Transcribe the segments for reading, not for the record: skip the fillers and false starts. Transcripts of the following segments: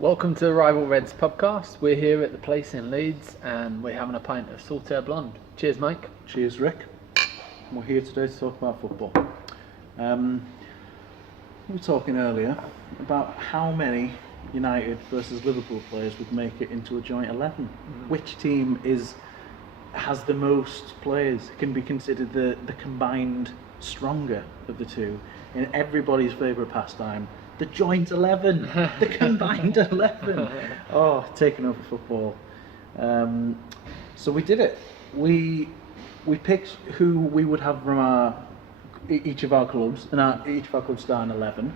Welcome to the Rival Reds Pubcast. We're here at the place in Leeds and we're having a pint of Saltaire Blonde. Cheers, Mike. Cheers, Rick. We're here today to talk about football. We were talking earlier about how many United versus Liverpool players would make it into a joint 11. Which team has the most players, can be considered the combined stronger of the two in everybody's favourite pastime? The joint 11, the combined 11. Oh, taking over football. So we did it. We picked who we would have from each of our clubs, and each of our clubs starting 11,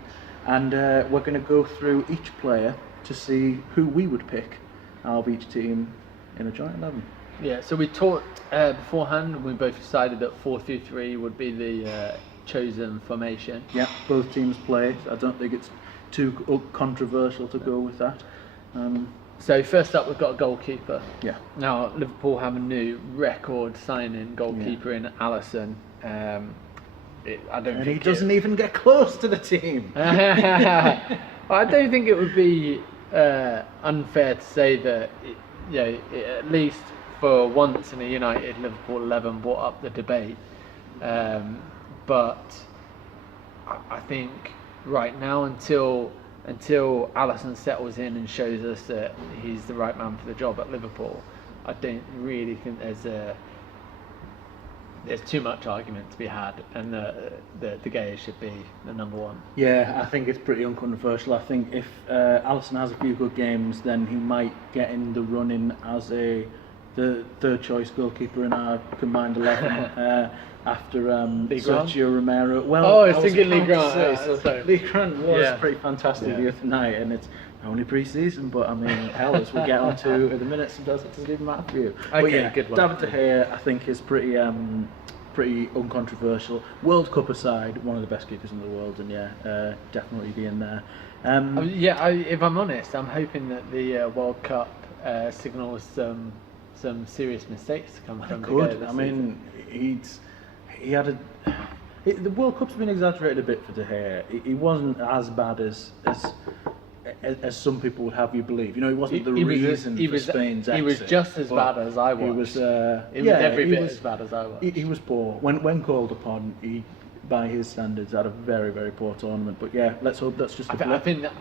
and we're going to go through each player to see who we would pick out of each team in a joint 11. Yeah, so we talked beforehand and we both decided that 4-3-3 would be the chosen formation. Yeah, both teams play. I don't think it's too controversial to go with that. So first up we've got a goalkeeper. Yeah. Now Liverpool have a new record signing goalkeeper in Alisson. He doesn't even get close to the team. I don't think it would be unfair to say that at least for once in a United Liverpool 11 brought up the debate. But I think right now, until Alisson settles in and shows us that he's the right man for the job at Liverpool, I don't really think there's too much argument to be had, and the Gea should be the number one. Yeah, I think it's pretty uncontroversial. I think if Alisson has a few good games, then he might get in the running as the third choice goalkeeper in our combined 11 after Sergio Romero. Well, I was thinking Lee Grant. Lee Grant was pretty fantastic the other night, and it's only pre-season, but I mean, hell, as we'll get on to in a minute, sometimes it doesn't even matter for you. Okay, but yeah, good one. David De Gea, I think, is pretty uncontroversial. World Cup aside, one of the best keepers in the world, and definitely be in there. If I'm honest, I'm hoping that the World Cup signals some serious mistakes to come from De Gea this season. The World Cup's been exaggerated a bit for De Gea. He wasn't as bad as some people would have you believe. You know, he wasn't the reason for Spain's exit. He was just as bad as I was. He was every bit as bad as I was. He was poor. When called upon, he, by his standards, had a very, very poor tournament. But yeah, let's hope that's just a blip.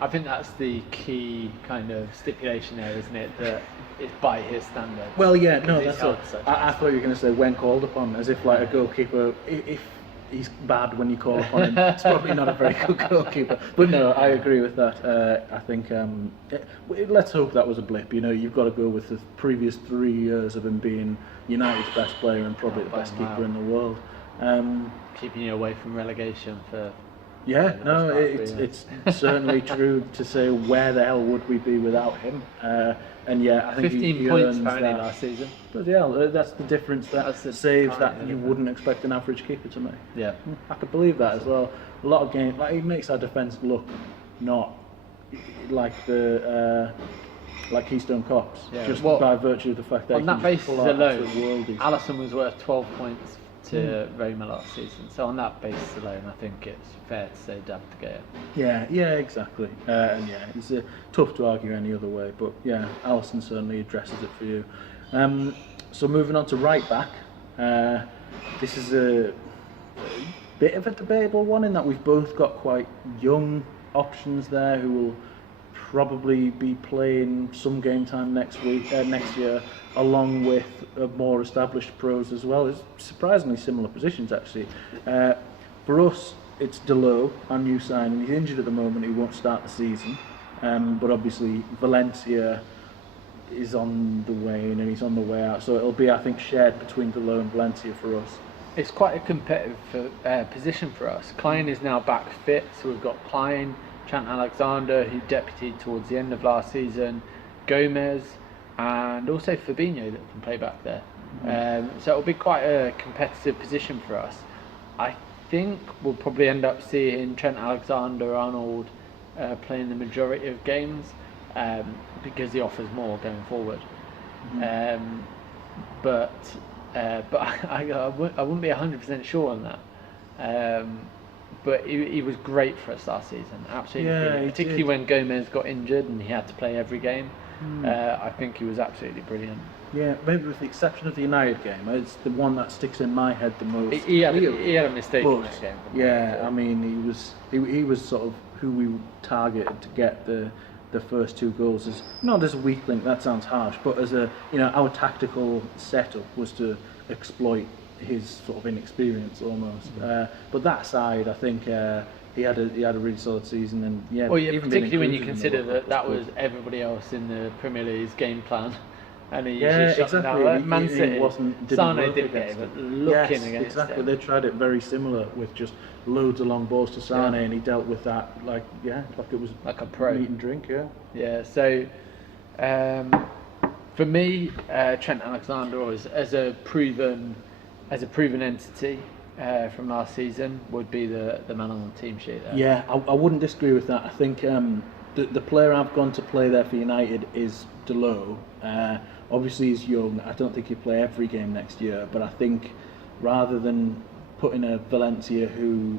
I think that's the key kind of stipulation there, isn't it? That it's by his standards. Well, yeah, no, that's all. I thought you were going to say when called upon, as if like a goalkeeper, if he's bad when you call upon him, it's probably not a very good goalkeeper. But no, I agree with that. I think let's hope that was a blip. You know, you've got to go with the previous 3 years of him being United's best player and probably the best keeper in the world. Keeping you away from relegation for... Yeah, no, it's certainly true to say where the hell would we be without him. And yeah, I think 15 points apparently last season. But yeah, that's the difference. That's the saves that you wouldn't expect an average keeper to make. Yeah, I could believe that as well. A lot of games, like, he makes our defence look not like the like Keystone Cops, just by virtue of the fact that on that basis alone, worldies. Alisson was worth 12 points to Roma last season. So on that basis alone, I think it's fair to say David De Gea. Yeah, exactly. And yeah, it's tough to argue any other way. But yeah, Alisson certainly addresses it for you. So moving on to right back. This is a bit of a debatable one in that we've both got quite young options there who will probably be playing some game time next year, along with more established pros as well. It's surprisingly similar positions actually. For us, it's Delo, our new signing. He's injured at the moment. He won't start the season. But obviously Valencia is on the way in and he's on the way out. So it'll be, I think, shared between Delo and Valencia for us. It's quite a competitive position for us. Klein is now back fit, so we've got Klein, Trent Alexander, who deputied towards the end of last season, Gomez, and also Fabinho that can play back there. So it'll be quite a competitive position for us. I think we'll probably end up seeing Trent Alexander-Arnold playing the majority of games because he offers more going forward. But I wouldn't be 100% sure on that. but he was great for us last season. Absolutely, Yeah, brilliant. he Particularly did. when Gomez got injured and he had to play every game. I think he was absolutely brilliant. Yeah, maybe with the exception of the United game, it's the one that sticks in my head the most. He had clearly. a mistake in But, that game. yeah, I mean, he was sort of who we targeted to get the first 2 goals, as not as a weak link. That sounds harsh, but as a, you know, our tactical setup was to exploit his sort of inexperience almost. But that aside, I think he had a really solid season, and yeah, Well, yeah, even being particularly when you included in the consider World Cup that was was good. everybody else in the Premier League's game plan, and he Yeah, shut them exactly. down. Man He City, didn't Sane work did against get it, but him. looking Yes, against exactly. him. They tried it very similar with just loads of long balls to Sane, Yeah. and he dealt with that like it was Like a pro. meat and drink. Yeah. Yeah, so for me, Trent Alexander as a proven entity from last season would be the man on the team sheet there. Yeah, I wouldn't disagree with that. I think the player I've gone to play there for United is Delo. Obviously, he's young. I don't think he'll play every game next year, but I think rather than putting a Valencia who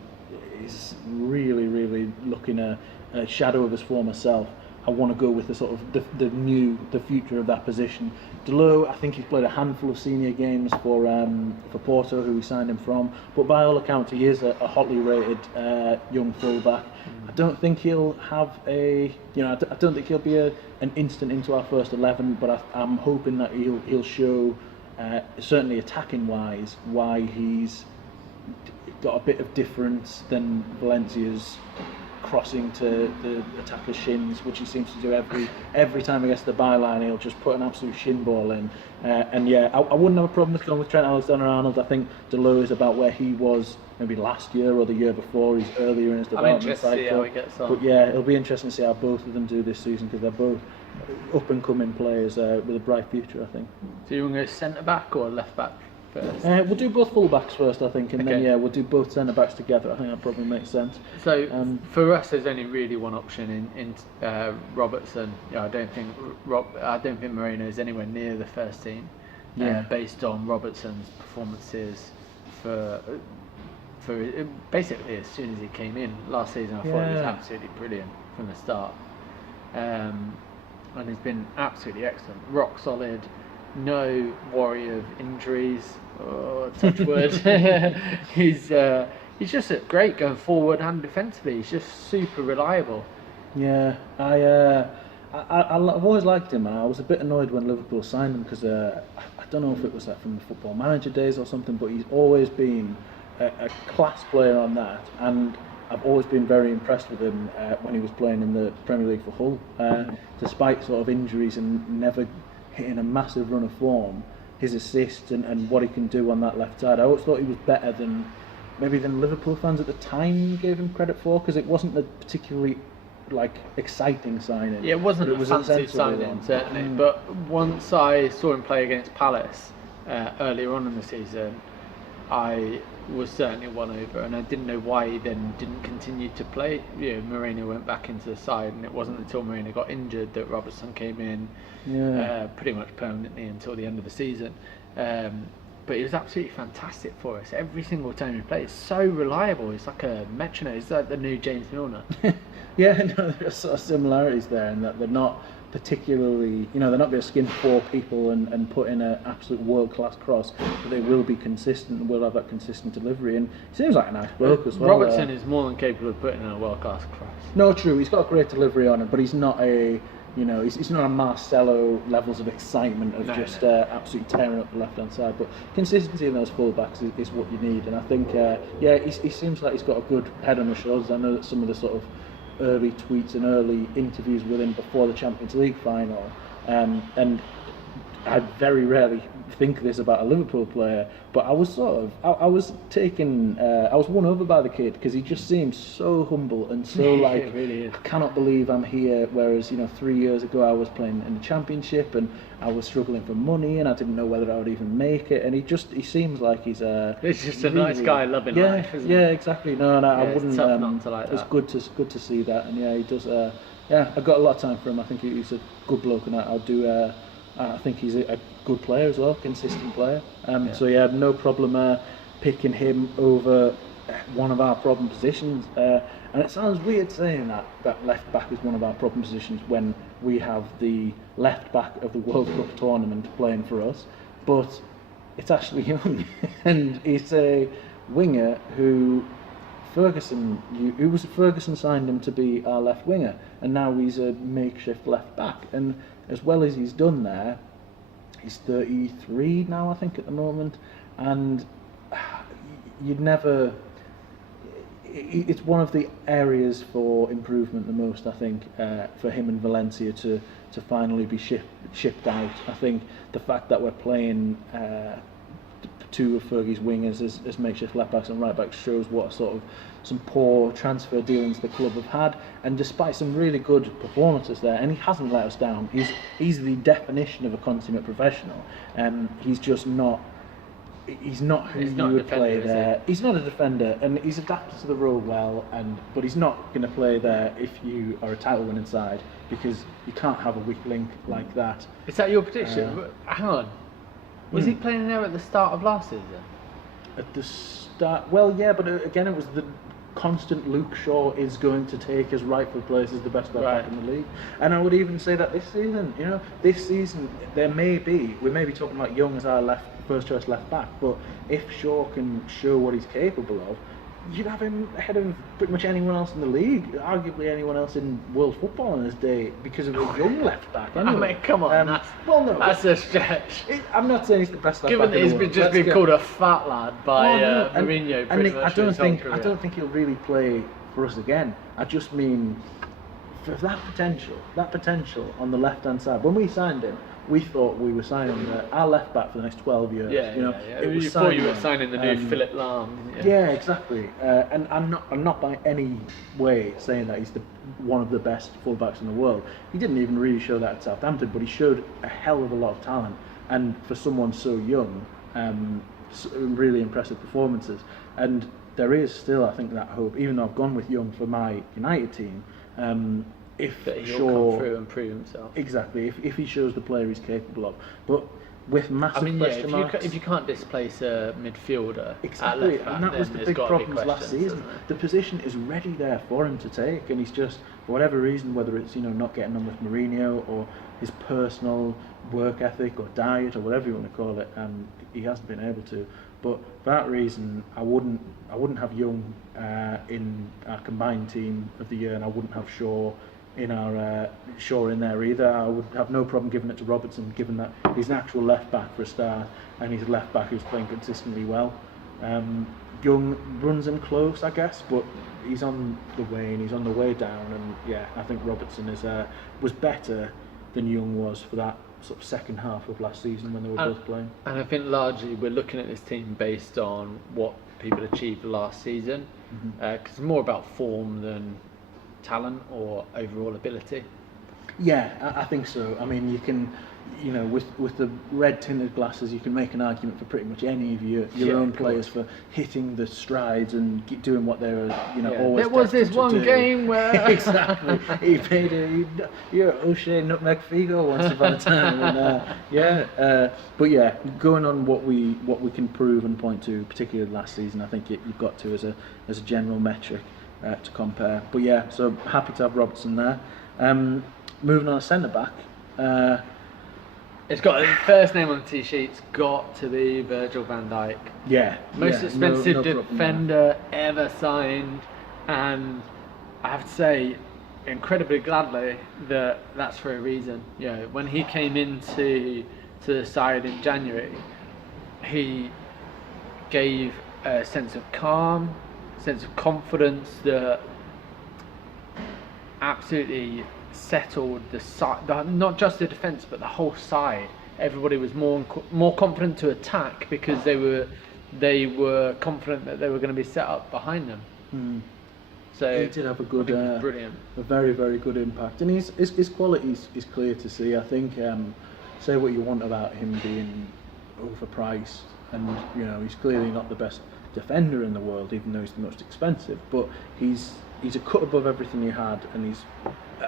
is really, really looking a shadow of his former self, I want to go with the sort of the future of that position. Delo, I think he's played a handful of senior games for Porto, who we signed him from. But by all accounts, he is a hotly rated young fullback. I don't think he'll have I don't think he'll be an instant into our first 11. But I'm hoping that he'll show, certainly attacking wise, why he's got a bit of difference than Valencia's crossing to the attacker's shins, which he seems to do every time he gets to the byline. He'll just put an absolute shin ball in, and yeah, I wouldn't have a problem with going with Trent Alexander-Arnold. I think Delo is about where he was maybe last year or the year before. He's earlier in his I'm development interested to see cycle. how he gets on. But yeah, it'll be interesting to see how both of them do this season, because they're both up and coming players with a bright future, I think. So you want to go centre back or left back first? We'll do both full-backs first, I think, and Okay. then we'll do both centre-backs together. I think that probably makes sense. So for for us, there's only really one option in Robertson. Yeah, I don't think Moreno is anywhere near the first team. Based on Robertson's performances for basically as soon as he came in last season. I thought he was Yeah. absolutely brilliant from the start, and he's been absolutely excellent, rock solid. No worry of injuries. Oh, touch wood. He's just great going forward and defensively. He's just super reliable. Yeah, I've always liked him. I was a bit annoyed when Liverpool signed him because I don't know if it was from the Football Manager days or something, but he's always been a class player on that, and I've always been very impressed with him when he was playing in the Premier League for Hull. Despite sort of injuries and never hitting a massive run of form, his assists and what he can do on that left side, I always thought he was better than Liverpool fans at the time gave him credit for, because it wasn't a particularly exciting signing. Yeah, it wasn't but a fancy sensible signing, one. certainly. But once I saw him play against Palace earlier on in the season, I was certainly won over, and I didn't know why he then didn't continue to play. Moreno went back into the side, and it wasn't until Moreno got injured that Robertson came in pretty much permanently until the end of the season. But he was absolutely fantastic for us. Every single time he plays, so reliable. He's like a metronome. He's like the new James Milner. Yeah, no, there's sort of similarities there in that they're not particularly, they're not going to skin 4 people and put in an absolute world-class cross, but they will be consistent and will have that consistent delivery, and he seems like a nice bloke as well. Robertson is more than capable of putting in a world-class cross. No, true, he's got a great delivery on him, but he's not he's not a Marcelo levels of excitement of absolutely tearing up the left-hand side, but consistency in those full-backs is what you need, and I think, he seems like he's got a good head on his shoulders. I know that some of the sort of early tweets and early interviews with him before the Champions League final, and I very rarely think this about a Liverpool player, but I was I was won over by the kid, because he just seems so humble and so like, really is. I cannot believe I'm here, whereas 3 years ago I was playing in the Championship and I was struggling for money and I didn't know whether I would even make it, and he seems like he's He's just a nice guy loving life, isn't he? Yeah, exactly. No, I wouldn't. It's tough not to like it's that. good to see that, and he does. I've got a lot of time for him. I think he's a good bloke, and I'll do. I think he's a good player as well, consistent player. So no problem picking him over one of our problem positions. And it sounds weird saying that left back is one of our problem positions when we have the left back of the World Cup tournament playing for us, but it's actually Young, and he's a winger who Ferguson signed him to be our left winger, and now he's a makeshift left back. And as well as he's done there, he's 33 now, I think, at the moment, and you'd never. It's one of the areas for improvement the most, I think, for him and Valencia to finally be shipped out. I think the fact that we're playing two of Fergie's wingers as makeshift left backs and right backs shows what sort of some poor transfer dealings the club have had. And despite some really good performances there, and he hasn't let us down. He's the definition of a consummate professional. He's just not. He's not who you would play there. He's not a defender, and he's adapted to the role well. But he's not going to play there if you are a title-winning side, because you can't have a weak link like that. Is that your prediction? Hang on. Was he playing there at the start of last season? At the start, well, yeah, but again, it was the constant Luke Shaw is going to take his rightful place as the best left back in the league. And I would even say that this season, we may be talking about Young as our first choice left back, but if Shaw can show what he's capable of, you'd have him ahead of pretty much anyone else in the league, arguably anyone else in world football on his day, because of a young left back. Anyway. I mean, come on, that's a stretch. I'm not saying he's the best left Given back. Given he's just been called a fat lad by Mourinho, pretty much. I don't think he'll really play for us again. I just mean for that potential on the left hand side. When we signed him, we thought we were signing our left back for the next 12 years. You thought you were signing the new Philip Lahm. Yeah, exactly. And I'm not by any way saying that he's one of the best fullbacks in the world. He didn't even really show that at Southampton, but he showed a hell of a lot of talent. And for someone so young, really impressive performances. And there is still, I think, that hope. Even though I've gone with Young for my United team. If he'll come through and prove himself. Exactly, if he shows the player he's capable of. But with massive question marks... if you can't displace a midfielder exactly, at left back, and that was the big problems last season. The position is ready there for him to take, and he's just, for whatever reason, whether it's not getting on with Mourinho or his personal work ethic or diet or whatever you want to call it, he hasn't been able to. But for that reason, I wouldn't have Young in our combined team of the year, and I wouldn't have Shaw in there either. I would have no problem giving it to Robertson, given that he's an actual left back for a start, and he's a left back who's playing consistently well. Young runs him close, I guess, but he's on the way and he's on the way down. And I think Robertson was better than Young was for that sort of second half of last season when they were both playing. And I think largely we're looking at this team based on what people achieved last season, because it's more about form than talent or overall ability. Yeah, I think so. I mean, you can, with the red tinted glasses, you can make an argument for pretty much any of your own players for hitting the strides and doing what they were, always. There was this one game where exactly he made O'Shea nutmeg Figo once upon a time, and but going on what we can prove and point to, particularly last season, I think you've got to as a general metric to compare. But so happy to have Robertson there. Moving on to centre back. It's got the first name on the T-sheet's got to be Virgil van Dijk. Yeah. Most expensive defender ever signed, and I have to say, incredibly gladly that that's for a reason. When he came into the side in January, he gave a sense of calm, sense of confidence that absolutely settled the side, not just the defence but the whole side. Everybody was more confident to attack because they were confident that they were going to be set up behind them. So he did have a good, brilliant, a very, very good impact, and his quality is clear to see. I think say what you want about him being overpriced, and he's clearly not the best defender in the world, even though he's the most expensive. But he's a cut above everything he had, and he's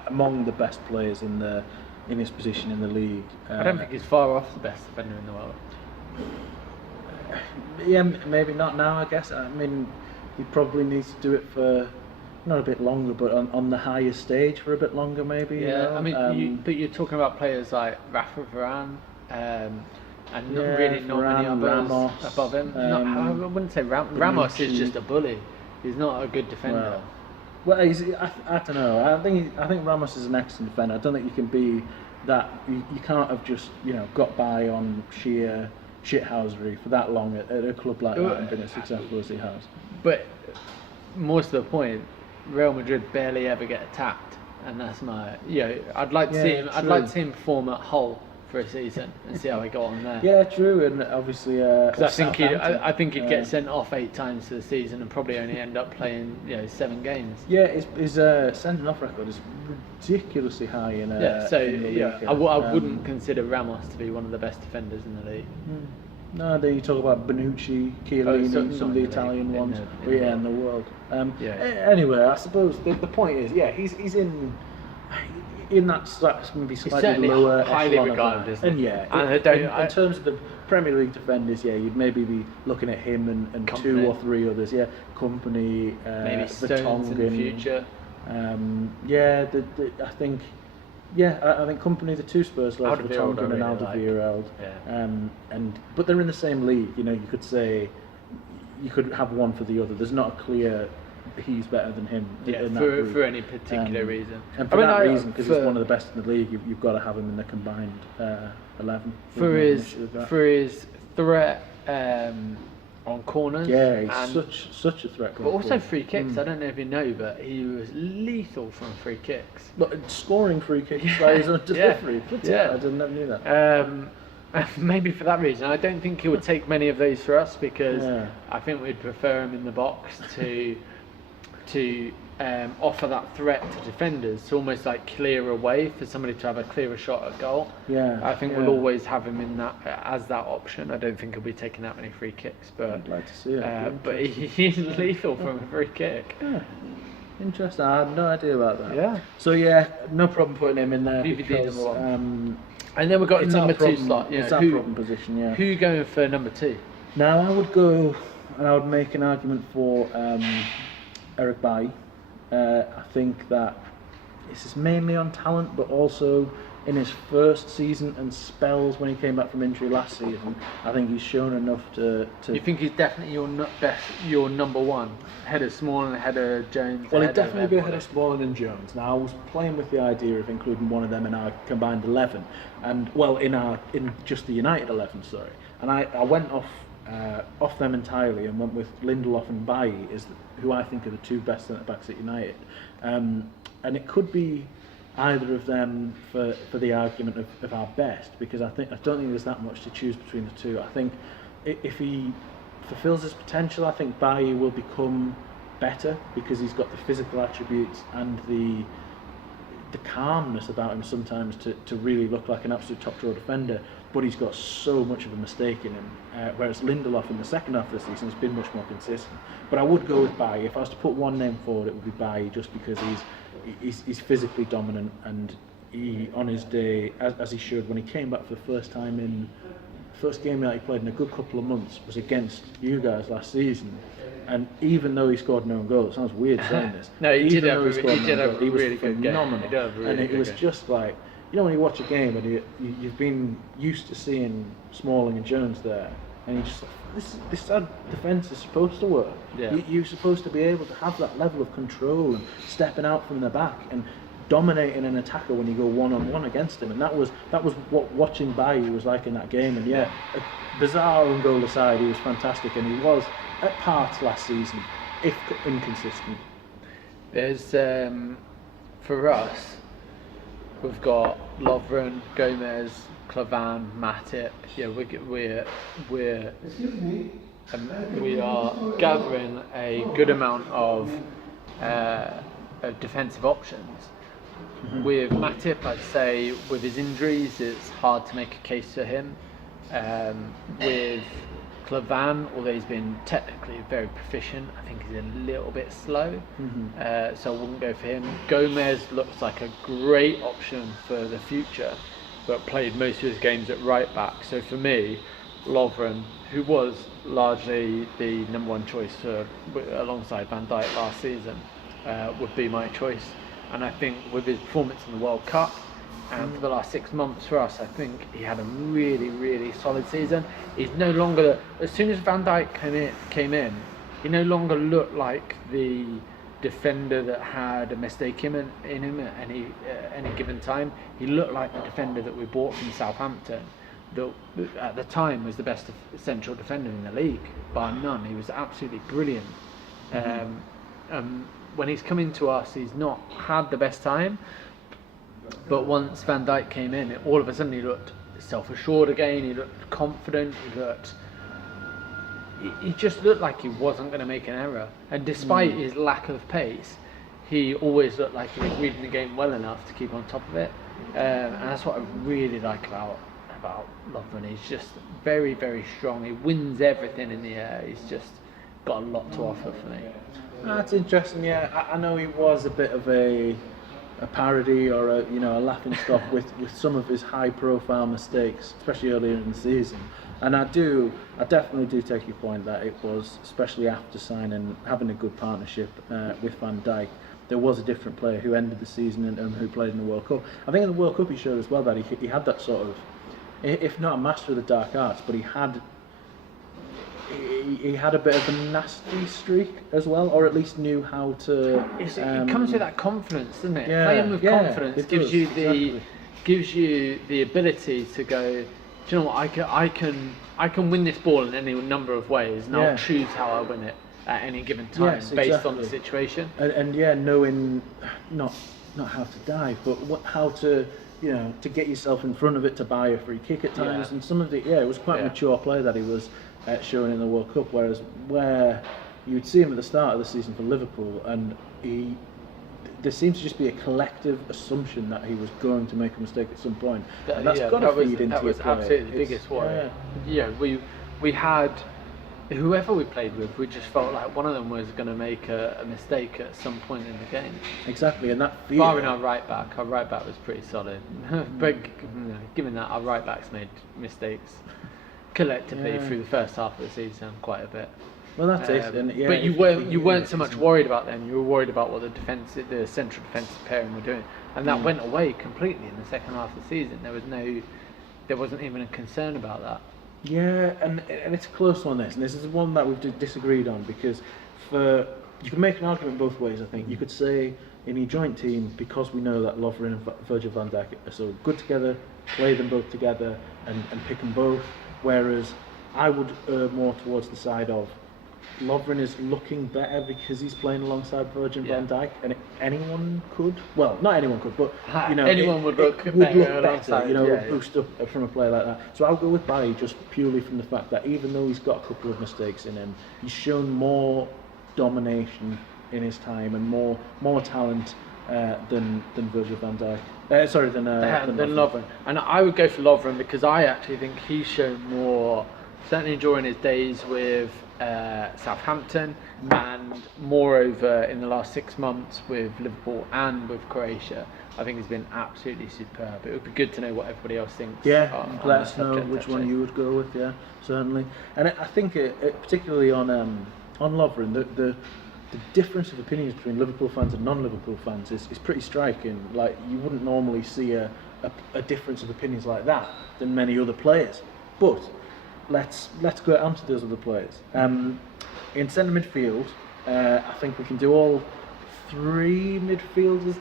among the best players in his position in the league. I don't think he's far off the best defender in the world. Yeah, maybe not now. I guess. I mean, he probably needs to do it for not a bit longer, but on the highest stage for a bit longer, maybe. Yeah, you know? I mean, but you're talking about players like Rafa Varane, and not many Varane, others Ramos, above him. I wouldn't say Ramos is just a bully. He's not a good defender. Well, I don't know. I think Ramos is an excellent defender. I don't think you can be that. You can't have just got by on sheer shithousery for that long at a club like that and been as successful as he has. But more to the point, Real Madrid barely ever get attacked, and that's my I'd like to see him. I'd like to see him perform at Hull for a season and see how he got on there. Yeah, true, and obviously, because I think he'd get sent off 8 times for the season and probably only end up playing 7 games. Yeah, his sending off record is ridiculously high in in the league. I wouldn't consider Ramos to be one of the best defenders in the league. No, then you talk about Bonucci, Chiellini, some of the Italian ones. In the world. Anyway, I suppose the point is, he's in that maybe slightly lower highly echelon regarded, of that. And in terms of the Premier League defenders, you'd maybe be looking at him and Company. 2 or 3 others. Company, maybe Stones in the future. I think. I think Company, the 2 Spurs lads, Vertonghen and Alderweireld. But they're in the same league. You could say you could have one for the other. There's not a clear he's better than him in that group. For any particular reason. And for that reason, because he's one of the best in the league, you've got to have him in the combined 11. For his threat on corners. Yeah, he's such a threat. But also free kicks. I don't know if you know, but he was lethal from free kicks. But scoring free kicks by his own delivery. I didn't knew that. Maybe for that reason. I don't think he would take many of those for us because I think we'd prefer him in the box to offer that threat to defenders, to almost like clear a way for somebody to have a clearer shot at goal. I think we'll always have him in that as that option. I don't think he'll be taking that many free kicks, but I'd like to see it. But he's lethal from a free kick. Interesting. I had no idea about that. So no problem putting him in there. Because, and then we've got number 2 slot. It's our problem position. Who going for number 2? Now I would go, and I would make an argument for Eric Bailly. I think that this is mainly on talent, but also in his first season and spells when he came back from injury last season. I think he's shown enough to. You think he's definitely your number 1, ahead of Smalling, ahead of Jones? Well, he'd definitely be ahead of Smalling and Jones. Now, I was playing with the idea of including one of them in our combined 11, and in just the United 11, sorry. And I went off them entirely and went with Lindelof and Bailly who I think are the 2 best centre backs at United, and it could be either of them for the argument of our best, because I don't think there's that much to choose between the 2. I think if he fulfills his potential, I think Bailly will become better because he's got the physical attributes and the calmness about him sometimes to really look like an absolute top draw defender, but he's got so much of a mistake in him, whereas Lindelof in the second half of the season has been much more consistent. But I would go with Bailly. If I was to put one name forward, it would be Bailly, just because he's physically dominant, and he, on his day, as he should, when he came back for the first time first game that he played in a good couple of months was against you guys last season. And even though he scored no goal, it sounds weird saying this. No, he did have a really good game. And it was just like, when you watch a game and you've been used to seeing Smalling and Jones there, and you just this is how defence is supposed to work. You're supposed to be able to have that level of control and stepping out from the back and dominating an attacker when you go 1-on-1 against him. And that was what watching Bailly was like in that game. And a bizarre own goal aside, he was fantastic, and he was at parts last season, if inconsistent. There's for us, we've got Lovren, Gomez, Clavan, Matip. We are gathering a good amount of defensive options. With Matip, I'd say with his injuries, it's hard to make a case for him. With Clavan, although he's been technically very proficient, I think he's a little bit slow, so I wouldn't go for him. Gomez looks like a great option for the future, but played most of his games at right back. So for me, Lovren, who was largely the number one choice alongside Van Dijk last season, would be my choice. And I think with his performance in the World Cup and for the last 6 months for us, I think he had a really, really solid season. He's no longer, as soon as Van Dijk came in, he no longer looked like the defender that had a mistake in him at any given time. He looked like the defender that we bought from Southampton, that at the time was the best central defender in the league, bar none. He was absolutely brilliant. When he's come into us, he's not had the best time, but once Van Dijk came in, all of a sudden he looked self-assured again, he looked confident, he just looked like he wasn't going to make an error. And despite his lack of pace, he always looked like he was reading the game well enough to keep on top of it. And that's what I really like about Lovren. He's just very, very strong. He wins everything in the air. He's just got a lot to offer for me. That's interesting. Yeah, I know he was a bit of a parody or a laughing stock with some of his high-profile mistakes, especially earlier in the season. And I definitely do take your point that it was, especially after having a good partnership with Van Dijk, there was a different player who ended the season and who played in the World Cup. I think in the World Cup he showed as well that he had that sort of, if not a master of the dark arts, but he had a bit of a nasty streak as well, or at least knew how to. It comes with that confidence, doesn't it? Yeah, Playing with confidence gives you the ability to go. Do you know what? I can win this ball in any number of ways, and I'll choose how I win it at any given time based on the situation. And knowing not how to dive, but how to to get yourself in front of it to buy a free kick at times, and some of it was quite mature play that he was showing in the World Cup. Whereas where you'd see him at the start of the season for Liverpool, and there seems to just be a collective assumption that he was going to make a mistake at some point. And that's got to feed into your play. That was absolutely the biggest worry. Yeah, we had whoever we played with, we just felt like one of them was going to make a mistake at some point in the game. Exactly, and that fear. Barring our right back was pretty solid. But given that our right backs made mistakes collectively through the first half of the season quite a bit. Well, that's it. And, but you weren't so much worried about them. You were worried about what the central defensive pairing were doing, and that went away completely in the second half of the season. There wasn't even a concern about that. Yeah, and it's a close one, this, and this is one that we've disagreed on, because you can make an argument both ways. I think you could say in a joint team, because we know that Lovren and Virgil van Dijk are so good together, play them both together and pick them both. Whereas I would err more towards the side of Lovren is looking better because he's playing alongside Virgil van Dijk, and anyone could. Well, not anyone could, but anyone would look better. Boost up from a player like that. So I'll go with Barry just purely from the fact that even though he's got a couple of mistakes in him, he's shown more domination in his time and more talent than Virgil van Dijk. Than Lovren. And I would go for Lovren because I actually think he's shown more, certainly during his days with Southampton, and moreover in the last 6 months with Liverpool and with Croatia. I think he's been absolutely superb. It would be good to know what everybody else thinks. Yeah, let us know which one you would go with. Yeah, certainly. And I think particularly on Lovren, the difference of opinions between Liverpool fans and non-Liverpool fans is pretty striking. Like, you wouldn't normally see a difference of opinions like that than many other players. But let's go on to those other players. In centre midfield, I think we can do all three midfielders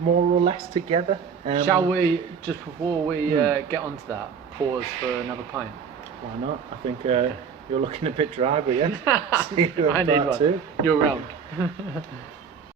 more or less together. Shall we, just before we get onto that, pause for another pint? Why not? I think you're looking a bit dry, but yeah. See you I need one. Two. You're round.